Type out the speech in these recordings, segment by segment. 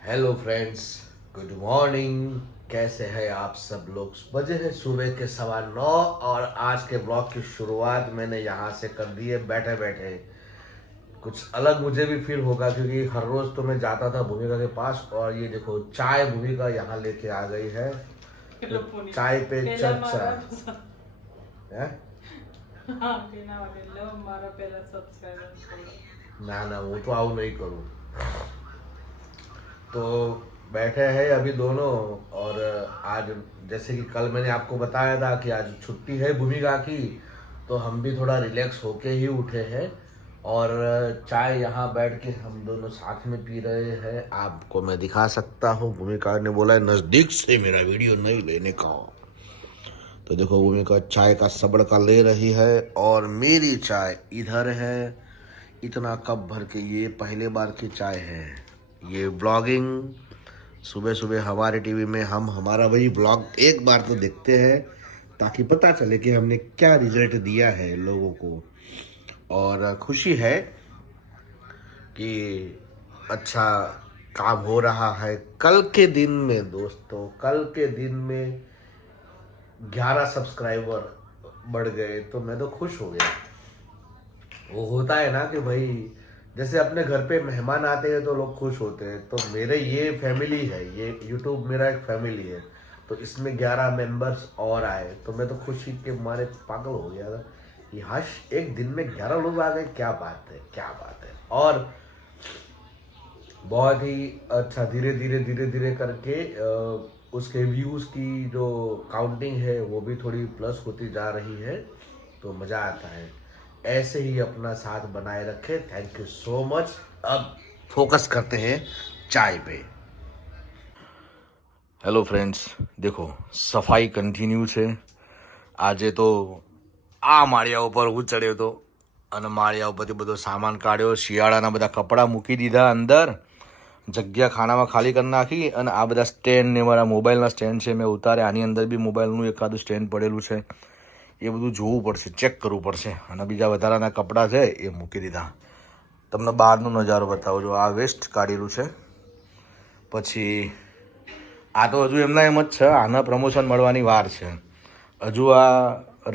Hello friends, good morning. कैसे हैं आप सब लोग? बजे हैं सुबह के 9:15 और आज के ब्लॉग की शुरुआत मैंने यहाँ से कर दी है बैठे बैठे। कुछ अलग मुझे भी फील होगा क्योंकि हर रोज तो मैं जाता था भूमिका के पास और ये देखो चाय भूमिका यहाँ लेके आ गई है। तो चाय पे चर्चा है। ना ना, वो तो आऊ नहीं करूँ। तो बैठे हैं अभी दोनों। और आज जैसे कि कल मैंने आपको बताया था कि आज छुट्टी है भूमिका की, तो हम भी थोड़ा रिलैक्स होके ही उठे हैं और चाय यहाँ बैठ के हम दोनों साथ में पी रहे हैं। आपको मैं दिखा सकता हूँ, भूमिका ने बोला है नज़दीक से मेरा वीडियो नहीं लेने का। तो देखो भूमिका चाय का सबड़ ले रही है और मेरी चाय इधर है। इतना कप भर के, ये पहले बार की चाय है। ये ब्लॉगिंग सुबह सुबह हमारे टीवी में हम हमारा वही ब्लॉग एक बार तो देखते हैं ताकि पता चले कि हमने क्या रिजल्ट दिया है लोगों को। और खुशी है कि अच्छा काम हो रहा है। कल के दिन में दोस्तों, कल के दिन में 11 सब्सक्राइबर बढ़ गए तो मैं तो खुश हो गया। वो होता है ना कि भाई जैसे अपने घर पे मेहमान आते हैं तो लोग खुश होते हैं, तो मेरे ये फैमिली है, ये यूट्यूब मेरा एक फैमिली है। तो इसमें 11 मेंबर्स और आए तो मैं तो खुशी के मारे पागल हो गया था। यहाँ एक दिन में 11 लोग आ गए, क्या बात है, क्या बात है। और बहुत ही अच्छा, धीरे धीरे धीरे धीरे करके उसके व्यूज़ की जो काउंटिंग है वो भी थोड़ी प्लस होती जा रही है। तो मज़ा आता है। ऐसे ही अपना साथ बनाए रखे। Thank you so much. अब फोकस करते हैं चाय पे। હેલો ફ્રેન્ડ્સ, દેખો સફાઈ કન્ટિન્યુ છે આજે તો। આ માળિયા ઉપર હું ચડ્યો હતો અને માળિયા ઉપરથી બધો સામાન કાઢ્યો, શિયાળાના બધા કપડાં મૂકી દીધા અંદર, જગ્યા ખાનામાં ખાલી કરી નાખી અને આ બધા સ્ટેન્ડ ને મારા મોબાઈલના સ્ટેન્ડ છે મેં ઉતારે। આની અંદર બી મોબાઈલનું એકાદું સ્ટેન્ડ પડેલું છે, એ બધું જોવું પડશે, ચેક કરવું પડશે અને બીજા વધારાના કપડાં છે એ મૂકી દીધા। તમને બહારનો નજારો બતાવું છું। આ વેસ્ટ કાઢેલું છે, પછી આ તો હજુ એમના એમ જ છે, આના પ્રમોશન મળવાની વાર છે, હજુ આ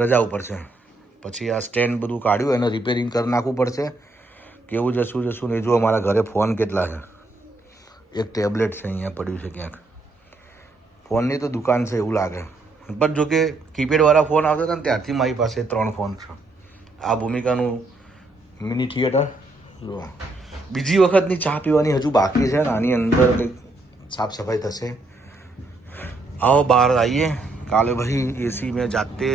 રજા ઉપર છે। પછી આ સ્ટેન્ડ બધું કાઢ્યું, એને રિપેરિંગ કરી નાખવું પડશે। કેવું જશું જશું નહીં। જો અમારા ઘરે ફોન કેટલા છે, એક ટેબ્લેટ છે અહીંયા પડ્યું છે ક્યાંક, ફોનની તો દુકાન છે એવું લાગે। પણ જો કે કીપેડવાળા ફોન આવતા હતા ને ત્યારથી મારી પાસે 3 ફોન છે। આ ભૂમિકાનું મિની થિયેટર જો, બીજી વખતની ચા પીવાની હજુ બાકી છે ને આની અંદર કંઈક સાફ સફાઈ થશે। आओ बाहर आइए। काले भाई एसी में जाते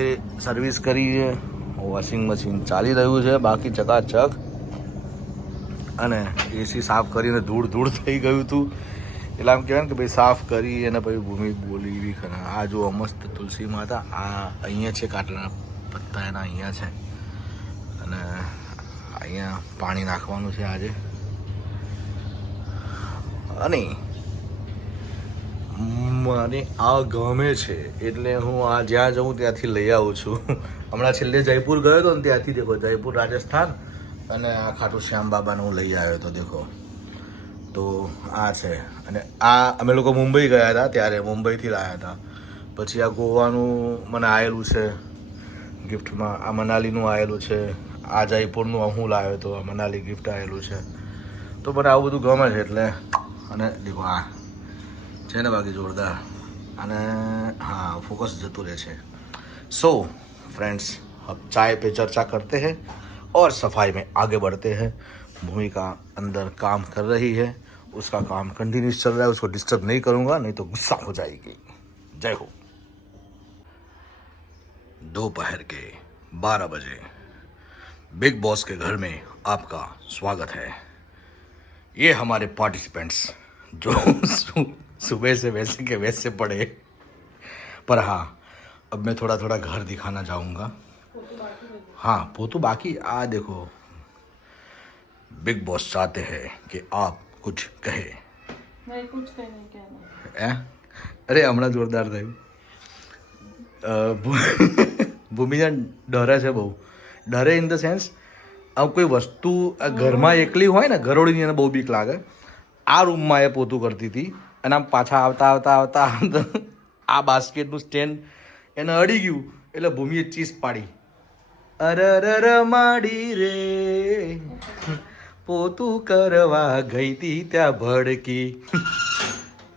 सर्विस करी है, वॉशिंग मशीन ચાલી રહ્યું છે બાકી ચકાચક, અને એસી સાફ કરીને ધૂળ ધૂળ થઈ ગયું હતું એટલે આમ કહેવાય ને કે ભાઈ સાફ કરી અને પછી ભૂમિ બોલી બી ખરા। આ જો મસ્ત તુલસી માતા, આ અહીંયા છે, કાટલાના પત્તા એના અહીંયા છે અને અહીંયા પાણી નાખવાનું છે આજે। અને મને આ ગમે છે એટલે હું આ જ્યાં જઉં ત્યાંથી લઈ આવું છું। હમણાં છેલ્લે જયપુર ગયો હતો ને ત્યાંથી દેખો, જયપુર રાજસ્થાન અને આ ખાટુ શ્યામ બાબાને હું લઈ આવ્યો હતો દેખો। તો આ છે, અને આ અમે લોકો મુંબઈ ગયા હતા ત્યારે મુંબઈથી લાવ્યા હતા। પછી આ ગોવાનું મને આવેલું છે ગિફ્ટમાં, આ મનાલીનું આવેલું છે, આ જયપુરનું હું લાવ્યો હતો, આ મનાલી ગિફ્ટ આવેલું છે। તો મને આવું બધું ગમે છે એટલે। અને દેખો આ છે ને બાકી જોરદાર, અને हाँ फोकस जतू रहे છે। सो फ्रेंड्स, अब चाय पे चर्चा करते हैं और सफाई में आगे बढ़ते हैं। भूमिका अंदर काम कर रही है, उसका काम कंटिन्यूस चल रहा है, उसको डिस्टर्ब नहीं करूँगा नहीं तो गुस्सा हो जाएगी। जय हो। दोपहर के 12 बजे बिग बॉस के घर में आपका स्वागत है। ये हमारे पार्टिसिपेंट्स जो सुबह से वैसे के वैसे पड़े, पर हाँ अब मैं थोड़ा थोड़ा घर दिखाना चाहूँगा। हाँ पोतू बाकी। आ देखो, बिग बॉस चाहते हैं कि आप कुछ कहे। नहीं, कुछ कहने क्या नहीं। अरे હમણાં જોરદાર થયું। ભૂમિજા ડરે છે બહુ, ડરે ઇન ધ સેન્સ આ કોઈ વસ્તુ આ ઘરમાં એકલી હોય ને, ઘરોડીની એને બહુ બીક લાગે। આ રૂમમાં એ પોતું કરતી હતી અને આમ પાછા આવતા આવતા આવતા આવતા આ બાસ્કેટનું સ્ટેન્ડ એને અડી ગયું એટલે ભૂમિએ ચીસ પાડી, અરર માડી રે પોતું કરવા ગઈ તી ત્યાં ભડકી.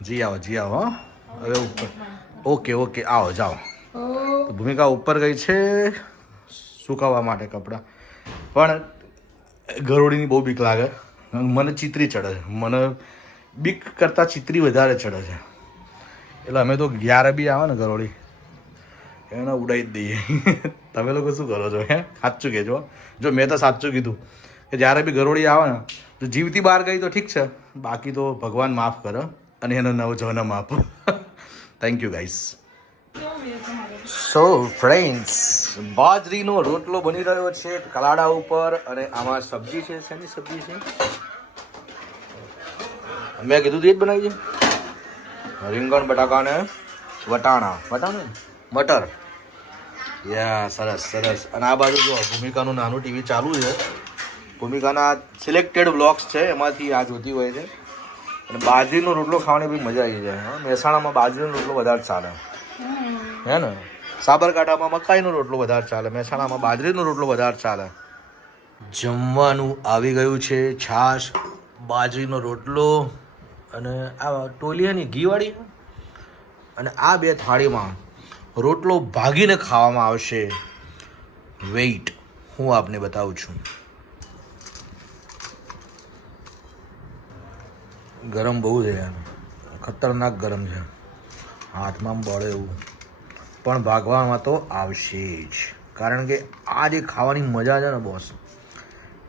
જી આવો હો. હવે ઉપર ઓકે આવો જાઓ. તો ભૂમિકા ઉપર ગઈ છે સુકાવવા માટે કપડાં. પણ ગરોળીની બહુ બીક લાગે. મને ચિત્રી ચડે છે. મને બીક કરતાં ચિત્રી વધારે ચડે છે. એટલે અમે તો જ્યારે બી આવે ને ગરોળી એને ઉડાવી જ દઈએ. તમે લોકો શું કરો છો હે? સાચું કહેજો. જો મેં તો સાચું કીધું કે જ્યારે બી ગરોળી આવે ને તો જીવતી બહાર ગઈ તો ઠીક છે, બાકી તો ભગવાન માફ કરે અને એને નવ જન્મ આપો. Thank you guys. So friends, બાજરીનો રોટલો બની રહ્યો છે કલાડા ઉપર અને આમાં સબ્જી છે. શેની સબ્જી છે? મેં કીધું તો એ જ બનાવી છે. રીંગણ બટાકા ને વટાણા મટર. યા સરસ. અને આ બાજુ જો ભૂમિકાનું નાનું ટીવી ચાલુ છે. ભૂમિકાના સિલેક્ટેડ બ્લોગ્સ છે, એમાંથી આ જોતી હોય છે. અને બાજરીનો રોટલો ખાવાની બી મજા આવી જાય. મહેસાણામાં બાજરીનો રોટલો વધારે ચાલે હે ને. સાબરકાંઠામાં મકાઈનો રોટલો વધારે ચાલે, મહેસાણામાં બાજરીનો રોટલો વધારે ચાલે. જમવાનું આવી ગયું છે. છાશ, બાજરીનો રોટલો અને આ ટોલિયાની ઘીવાળી. અને આ બે થાળીમાં રોટલો ભાગીને ખાવામાં આવશે. વેઇટ, હું આપને બતાવું છું. ગરમ બહુ છે યાર, ખતરનાક ગરમ છે. હાથમાં બળે એવું, પણ ભાગવામાં તો આવશે જ. કારણ કે આ જે ખાવાની મજા છે ને બોસ,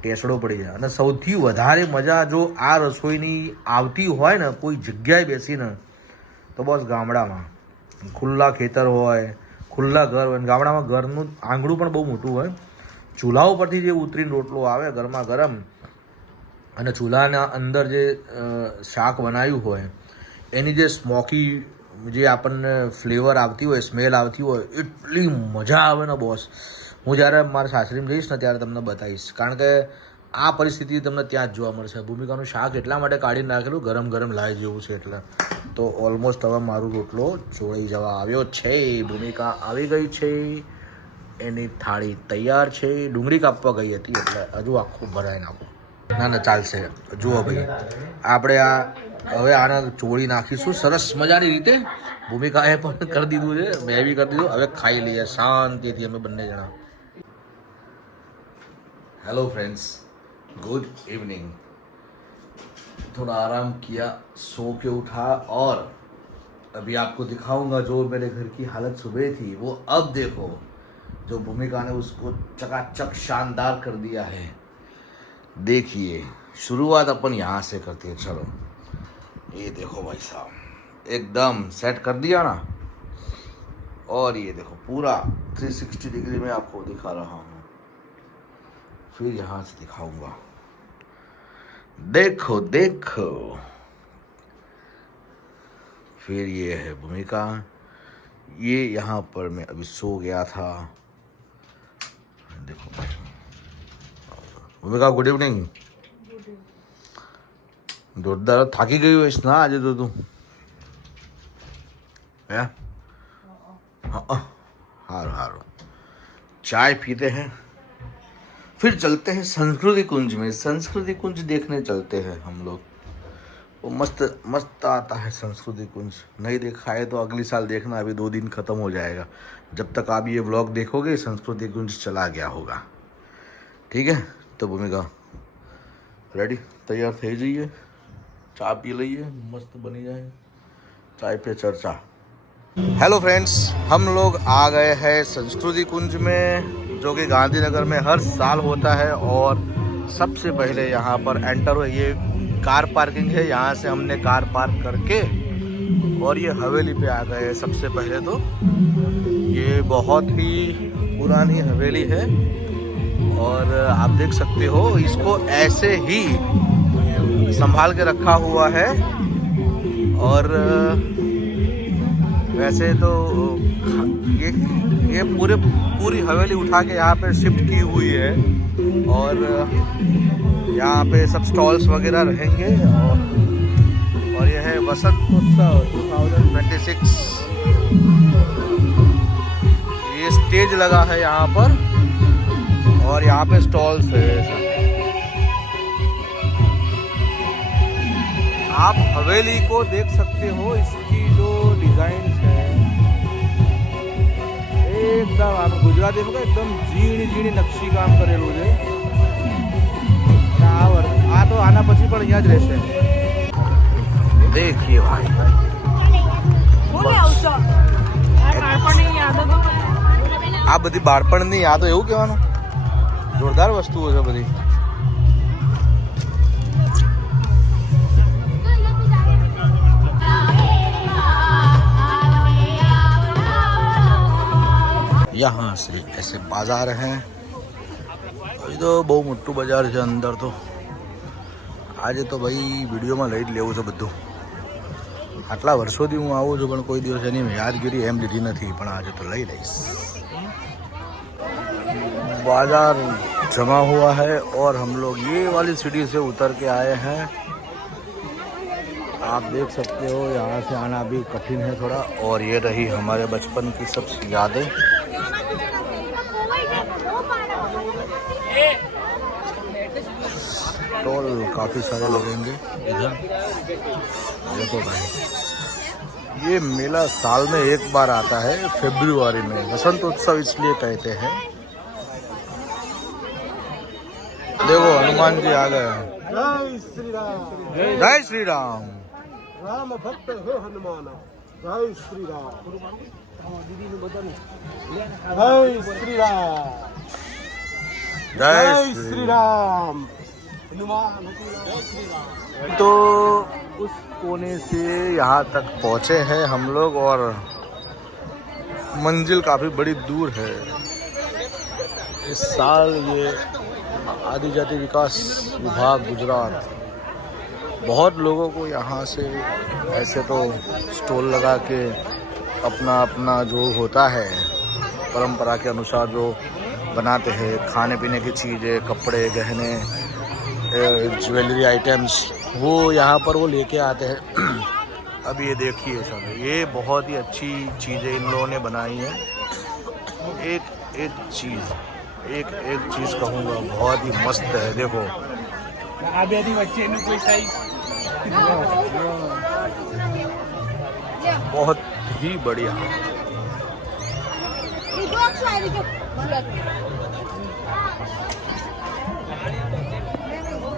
ટેસડો પડી જાય. અને સૌથી વધારે મજા જો આ રસોઈની આવતી હોય ને કોઈ જગ્યાએ બેસીને તો બસ ગામડામાં. ખુલ્લા ખેતર હોય, ખુલ્લા ઘર હોય. ગામડામાં ઘરનું આંગણું પણ બહુ મોટું હોય. ચૂલા ઉપરથી જે ઉતરીને રોટલો આવે ગરમા ગરમ, અને ચૂલાના અંદર જે શાક બનાવ્યું હોય એની જે સ્મોકી જે આપણને ફ્લેવર આવતી હોય, સ્મેલ આવતી હોય, એટલી મજા આવે ને બોસ. હું જ્યારે મારા સાસરીમાં જઈશ ને ત્યારે તમને બતાવીશ. કારણ કે આ પરિસ્થિતિ તમને ત્યાં જ જોવા મળશે. ભૂમિકાનું શાક એટલા માટે કાઢીને નાખેલું ગરમ ગરમ લાઈ જેવું છે એટલે. તો ઓલમોસ્ટ હવે મારો રોટલો ચોળી જવા આવ્યો છે. ભૂમિકા આવી ગઈ છે, એની થાળી તૈયાર છે. ડુંગળી કાપવા ગઈ હતી એટલે હજુ આખું ભરાઈ નાખું. ના ચાલશે. જુઓ ભાઈ, આપણે આ હવે આને ચોળી નાખીશું સરસ મજાની રીતે. ભૂમિકાએ પણ કરી દીધું છે, મેં બી કરી દીધું. હવે ખાઈ લઈએ શાંતિથી અમે બંને જણા. Hello friends, good evening. थोड़ा आराम किया, सो के उठा और अभी आपको दिखाऊंगा जो मेरे घर की हालत सुबह थी वो अब देखो. जो भूमिका ने उसको चकाचक शानदार कर दिया है. देखिए, शुरुआत अपन यहाँ से करते हैं. चलो, ये देखो भाई साहब, एकदम सेट कर दिया ना. और ये देखो पूरा 360 डिग्री में आपको दिखा रहा हूँ. फिर यहाँ से दिखाऊंगा. देखो देखो, फिर ये है भूमिका. ये यहाँ पर मैं अभी सो गया था. देखो ભૂમિકા, ગુડ ઇવનિંગ. જોરદાર થાકી ગઈ હોઈશ ના આજે તો તું હે? हारो चाय पीते हैं, फिर चलते हैं संस्कृति कुंज में. संस्कृति कुंज देखने चलते हैं हम लोग. वो मस्त आता है संस्कृति कुंज. नहीं देखा है तो अगली साल देखना. अभी 2 दिन ख़त्म हो जाएगा. जब तक आप ये व्लॉग देखोगे संस्कृति कुंज चला गया होगा. ठीक है, तो भूमिका रेडी, तैयार થઈ જઈએ. चा पी लीजिए, मस्त बनी जाए. चाय पे चर्चा. हेलो फ्रेंड्स, हम लोग आ गए हैं संस्कृति कुंज में, जो कि गांधीनगर में हर साल होता है. और सबसे पहले यहाँ पर एंटर हुए, ये कार पार्किंग है, यहाँ से हमने कार पार्क करके और ये हवेली पे आ गए. सबसे पहले तो ये बहुत ही पुरानी हवेली है और आप देख सकते हो इसको ऐसे ही संभाल के रखा हुआ है. और वैसे तो ये पूरी हवेली उठा के यहाँ पे शिफ्ट की हुई है. और यहाँ पे सब स्टॉल्स वगैरह रहेंगे. और वसंतोत्सव 2026। ये स्टेज लगा है यहाँ पर और यहाँ पे स्टॉल्स है। आप हवेली को देख सकते हो, इसकी जो डिजाइन है एकदम આમ ગુજરાતીમાં એકદમ ઝીણી ઝીણી નકશી કામ કરેલું છે। આ તો આના પછી પણ અહીંયા જ રહેશે। देखिए भाई આ બધી બાળપણની યાદો, એવું કહેવાનું। જોરદાર વસ્તુઓ છે બધી। यहाँ से ऐसे बाजार हैं। अभी तो બહુ મોટું બજાર છે અંદર તો। આજે તો ભાઈ વિડીયોમાં લઈ જ લેવું છે બધું। આટલા વર્ષોથી હું આવું છું પણ કોઈ દિવસ એની યાદગીરી એમ લીધી નથી, પણ આજે તો લઈ લઈશ। बाजार जमा हुआ है और हम लोग ये वाली सीढ़ी से उतर के आए हैं। आप देख सकते हो यहाँ से आना भी कठिन है थोड़ा। और ये रही हमारे बचपन की सब यादें। स्टॉल काफ़ी सारे लगेंगे इधर। देखो भाई, ये मेला साल में एक बार आता है, फरवरी में। वसंतोत्सव इसलिए कहते हैं। देखो हनुमान जी आ गए। जय श्री राम। जय श्री राम। राम भक्त हो हनुमान। जय श्री राम। जय श्री राम। जय श्री राम। हनुमान तो उस कोने से यहाँ तक पहुँचे हैं हम लोग और मंजिल काफ़ी बड़ी दूर है। इस साल ये आदिजाति विकास विभाग गुजरात बहुत लोगों को यहाँ से ऐसे तो स्टॉल लगा के अपना अपना जो होता है परंपरा के अनुसार जो बनाते हैं, खाने पीने की चीज़ें, कपड़े, गहने, ज्वेलरी आइटम्स, वो यहाँ पर वो लेके आते हैं। अब ये देखिए सब, ये बहुत ही अच्छी चीज़ें इन लोगों ने बनाई हैं। एक एक चीज़ कहूँगा, बहुत ही मस्त है। देखो बहुत ही बढ़िया।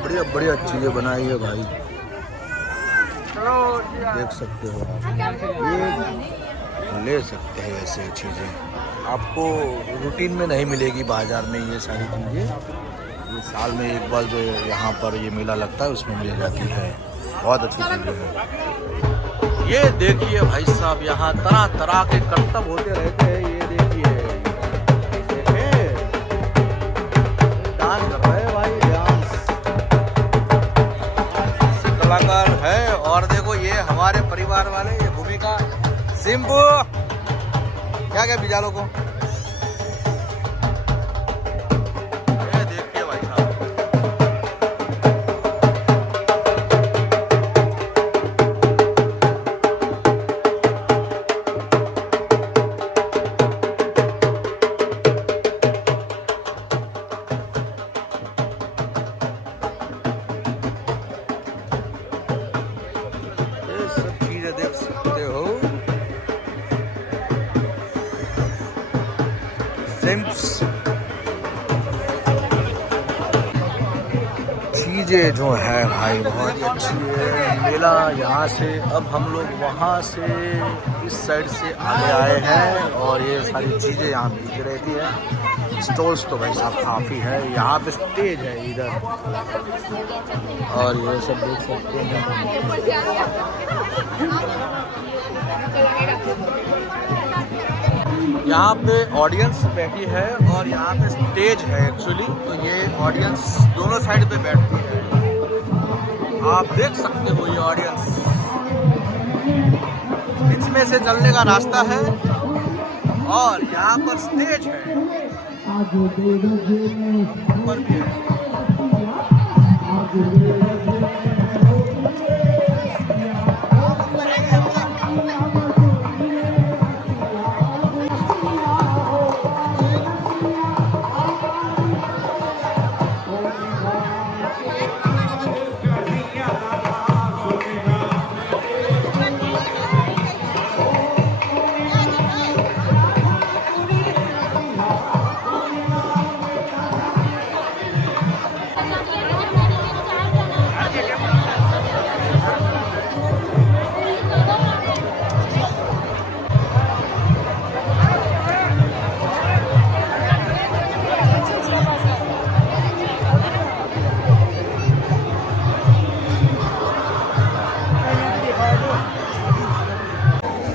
बढ़िया बढ़िया चीज़ें बनाई है भाई, देख सकते हो आप। ये ले सकते हैं ऐसे चीज़ें, आपको रूटीन में नहीं मिलेगी बाजार में ये सारी चीज़ें। ये साल में एक बार जो यहाँ पर ये मेला लगता है उसमें मिल जाती है। बहुत अच्छी चीज़ें हैं। ये देखिए भाई साहब, यहाँ तरह तरह के करतब होते रहते हैं। ये देखिए डांस कर रहे हैं भाई, डांस कलाकार है। और देखो ये हमारे परिवार वाले, ये भूमिका सिंपू, क्या क्या बिजालों को ये देखिए भाई साहब। ये सब चीजें देख सकते हो। चीज़ें जो है भाई बहुत ही अच्छी है। मेला यहाँ से, अब हम लोग वहाँ से इस साइड से आगे आए हैं और ये सारी चीज़ें यहाँ बिक रहती है। स्टॉल्स तो भाई साहब काफ़ी है। यहाँ पे स्टेज है इधर और ये सब देख सकते हैं। यहाँ पे ऑडियंस बैठी है और यहाँ पे स्टेज है एक्चुअली। तो ये ऑडियंस दोनों साइड पे बैठती है, आप देख सकते हो। ये ऑडियंस इसमें से चलने का रास्ता है और यहाँ पर स्टेज है, ऊपर भी है।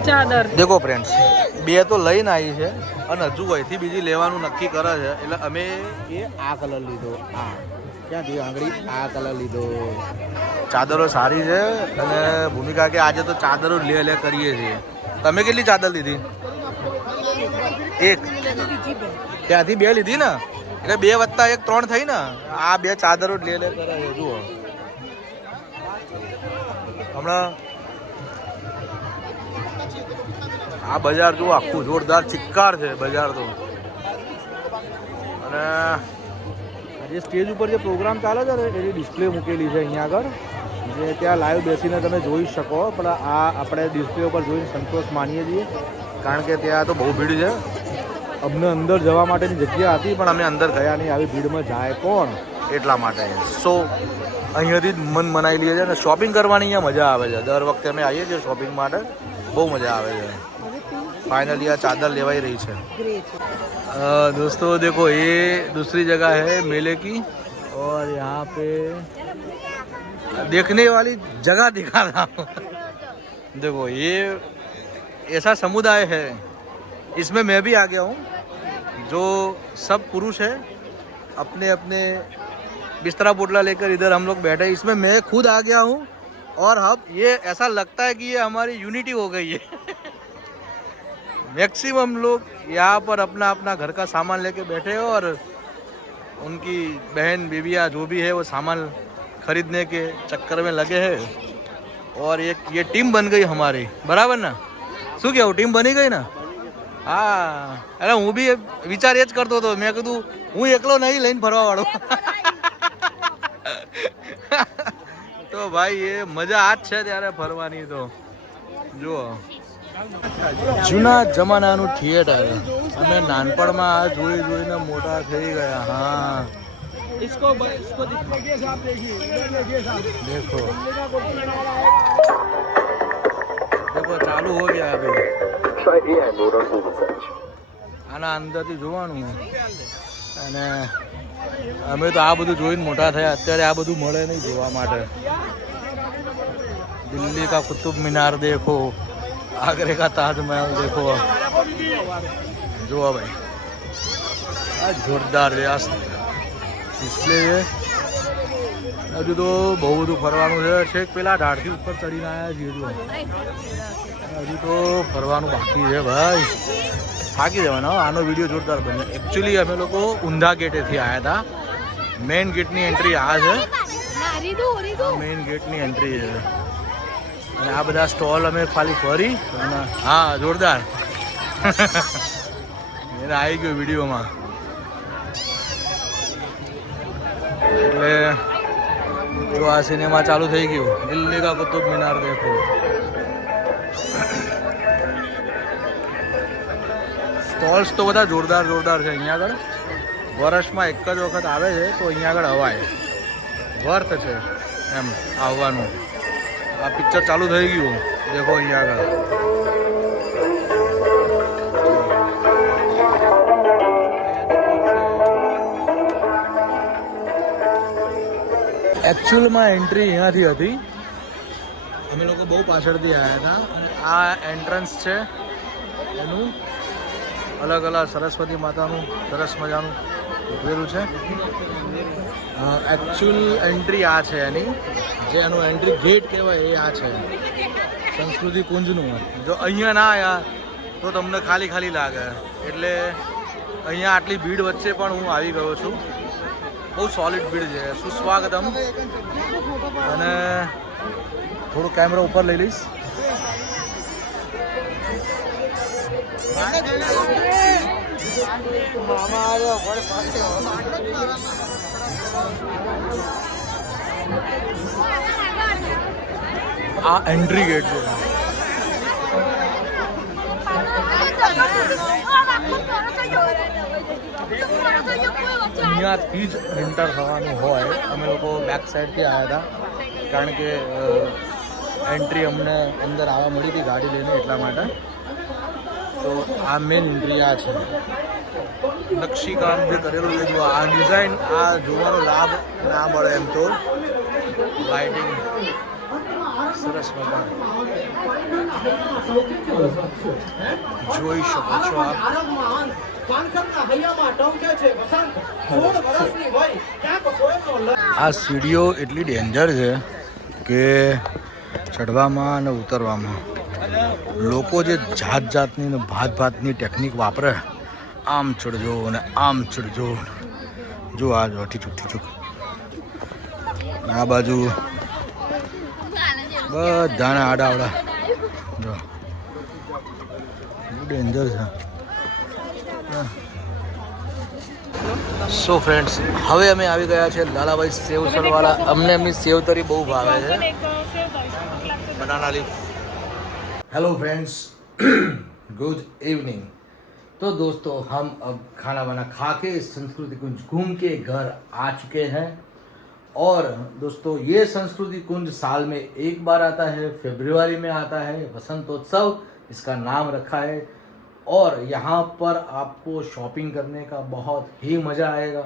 ચાદર દેખો ફ્રેન્ડ્સ, બે તો લઈને આવી છે અને હજુ અહીંથી બીજી લેવાનું નક્કી કરે છે. એટલે અમે એ આ કલર લીધો, આ ક્યાંથી આંગળી આ કલર લીધો. ચાદરો સારી છે અને ભૂમિકા કે આજે તો ચાદરો લે કરીએ છીએ. તમે કેટલી ચાદર લીધી? એક. ત્યાંથી બે લીધી ને, એટલે 2 + 1 3 થઈ ને. આ 2 ચાદરો લે કરે છે. જુઓ હમણાં આ બજાર જુઓ, આખું જોરદાર ચિક્કાર છે બજાર તો. અને જે સ્ટેજ ઉપર જે પ્રોગ્રામ ચાલે છે ને એની ડિસ્પ્લે મૂકેલી છે અહીંયા આગળ, જે ત્યાં લાઈવ બેસીને તમે જોઈ શકો. પણ આ આપણે ડિસ્પ્લે ઉપર જોઈને સંતોષ માનીએ છીએ, કારણ કે ત્યાં તો બહુ ભીડ છે. અમને અંદર જવા માટેની જગ્યા હતી પણ અમે અંદર ગયા નહીં, આવી ભીડમાં જાય કોણ, એટલા માટે. સો અહીંયાથી જ મન મનાઈ લઈએ છીએ અને શોપિંગ કરવાની અહીંયા મજા આવે છે. દર વખતે અમે આવીએ છીએ શોપિંગ માટે, બહુ મજા આવે છે. फाइनली આ ચાદર લેवाई रही है. दोस्तों देखो ये दूसरी जगह है मेले की, और यहाँ पे देखने वाली जगह दिखा रहा हूँ. देखो ये ऐसा समुदाय है, इसमें मैं भी आ गया हूँ. जो सब पुरुष है अपने अपने बिस्तरा पोटला लेकर इधर हम लोग बैठे, इसमें मैं खुद आ गया हूँ. और अब ये ऐसा लगता है कि ये हमारी यूनिटी हो गई है. मैक्सिमम लोग यहाँ पर अपना अपना घर का सामान लेके बैठे हो और उनकी बहन बीबियाँ जो भी है वो सामान खरीदने के चक्कर में लगे हैं. और एक ये टीम बन गई हमारी, बराबर ना? શું કેવું, ટીમ બની ગઈ ને? હા, અરે હું બી વિચાર એ જ કરતો હતો. મેં કીધું હું એકલો નહીં લઈને ફરવા વાળો. તો ભાઈ એ મજા આ જ છે ત્યારે ફરવાની. તો જુઓ જૂના જમાનાનું થિયેટર, અમે નાનપણમાં આ જોઈને મોટા થઈ ગયા. હા इसको देखिए साहब, देखिए देखो देखो ચાલુ હો ગયા અભી. આના અંદરથી જોવાનું. અને અમે તો આ બધું જોઈને મોટા થયા, અત્યારે આ બધું મળે નહીં જોવા માટે. દિલ્હી કા કુતુબ મીનાર દેખો, आगरे का ताजमहल देखो. जो भाई आ जोरदार है, આ ડિસ્પ્લે છે. હજુ તો બહુ બધું ફરવાનું છે. છેક પેલા ઢાળથી ઉપર ચડીને આવ્યા છીએ. જો હજુ તો ફરવાનું બાકી છે ભાઈ, થાકી જવાના. આનો વિડીયો જોરદાર બને. એકચ્યુઅલી અમે લોકો ઊંધા ગેટેથી આવ્યા હતા. મેઇન ગેટની એન્ટ્રી આ છે, મેઇન ગેટની એન્ટ્રી છે. અને આ બધા સ્ટોલ અમે ખાલી ફરી. હા જોરદાર. એને આવી ગયો વિડીયોમાં. એટલે જો આ સિનેમા ચાલુ થઈ ગયું, દિલ્હી કા કુતુબ મીનાર દેખો. સ્ટોલ્સ તો બધા જોરદાર છે અહીંયા આગળ. વર્ષમાં એક જ વખત આવે છે તો અહીંયા આગળ હવાય, વર્થ છે એમ આવવાનું. આ પિક્ચર ચાલુ થઈ ગયું, દેખો અહીંયા આગળ. એકચ્યુઅલમાં એન્ટ્રી અહીંયાથી હતી. અમે લોકો બહુ પાછળથી આવ્યા હતા. અને આ એન્ટ્રન્સ છે એનું. અલગ અલગ સરસ્વતી માતાનું સરસ મજાનું ઉભેલું છે. એકચ્યુઅલ એન્ટ્રી આ છે એની, જે એનું એન્ટ્રી ગેટ કહેવાય એ આ છે સંસ્કૃતિ કુંજનું. જો અહીંયા ના આવ્યા તો તમને ખાલી લાગે. એટલે અહીંયા આટલી ભીડ વચ્ચે પણ હું આવી ગયો છું. બહુ સોલિડ ભીડ છે. સુસ્વાગતમ. અને થોડું કેમેરા ઉપર લઈ લઈશ. આ એન્ટ્રી ગેટ છે. અહીંયાથી જ એન્ટર થવાનું હોય. અમે લોકો બેક સાઈડથી આવ્યા હતા કારણ કે એન્ટ્રી અમને અંદર આવવા મળી હતી ગાડી લઈને, એટલા માટે. તો આ મેન એન્ટ્રી આ છે. નકશીકામ જે કરેલું છે, જો આ ડિઝાઇન, આ જોવાનો લાભ ના મળે એમ તો. લાઇટિંગ સરસ મજા જોઈ શકો છો આપ. આ સીડીઓ એટલી ડેન્જર છે કે ચડવામાં અને ઉતરવામાં લોકો જે જાત જાતની ને ભાત ભાતની ટેકનિક વાપરે, આમ ચડજો અને આમ ચડજો. જો આ જો ઠીચુક આ બાજુ બધાને આડાવડા જો ડેન્જર છે. સો ફ્રેન્ડ્સ, હવે અમે આવી ગયા છે લાલાભાઈ સેવસરવાળા. અમને એમની સેવતરી બહુ ભાવે છે, banana leaf. Hello friends, good evening. तो दोस्तों, हम अब खाना वाना खा के संस्कृति कुंज घूम के घर आ चुके हैं. और दोस्तों, ये संस्कृति कुंज साल में एक बार आता है, फरवरी में आता है. वसंतोत्सव इसका नाम रखा है. और यहाँ पर आपको शॉपिंग करने का बहुत ही मज़ा आएगा.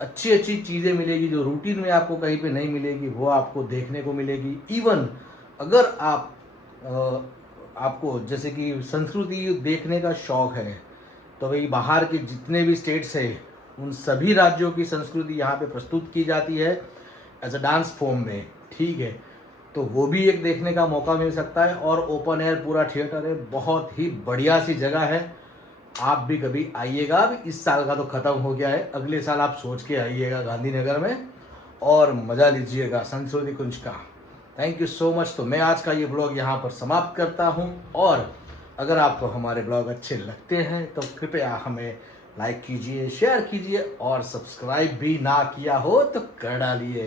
अच्छी अच्छी चीज़ें मिलेगी जो रूटीन में आपको कहीं पे नहीं मिलेगी, वो आपको देखने को मिलेगी. इवन अगर आपको जैसे कि संस्कृति देखने का शौक है, तो भाई बाहर के जितने भी स्टेट्स हैं उन सभी राज्यों की संस्कृति यहाँ पे प्रस्तुत की जाती है एज अ डांस फॉर्म में. ठीक है, तो वो भी एक देखने का मौका मिल सकता है. और ओपन एयर पूरा थिएटर है, बहुत ही बढ़िया सी जगह है. आप भी कभी आइएगा. अभी इस साल का तो ख़त्म हो गया है, अगले साल आप सोच के आइएगा गांधीनगर में और मज़ा लीजिएगा संस्कृति कुंज का. Thank you so much. तो मैं आज का ये ब्लॉग यहाँ पर समाप्त करता हूँ. और अगर आपको हमारे ब्लॉग अच्छे लगते हैं तो कृपया हमें लाइक कीजिए, शेयर कीजिए और सब्सक्राइब भी ना किया हो तो कर डालिए.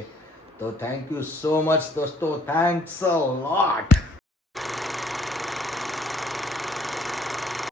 तो थैंक यू सो मच दोस्तों, थैंक्स अ लॉट.